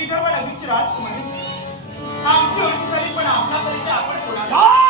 विदर्भ नगरीची राजकुमारी. आमची ओळख झाली पण आपला परिचय आपण कोणाला?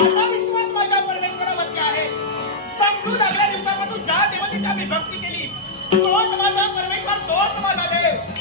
माझा विश्वास माझ्या परमेश्वरावरती आहे. समजू लागल्या दिवसापासून ज्या देवतेची आम्ही भक्ती केली तोच माझा परमेश्वर तोच माझा देव.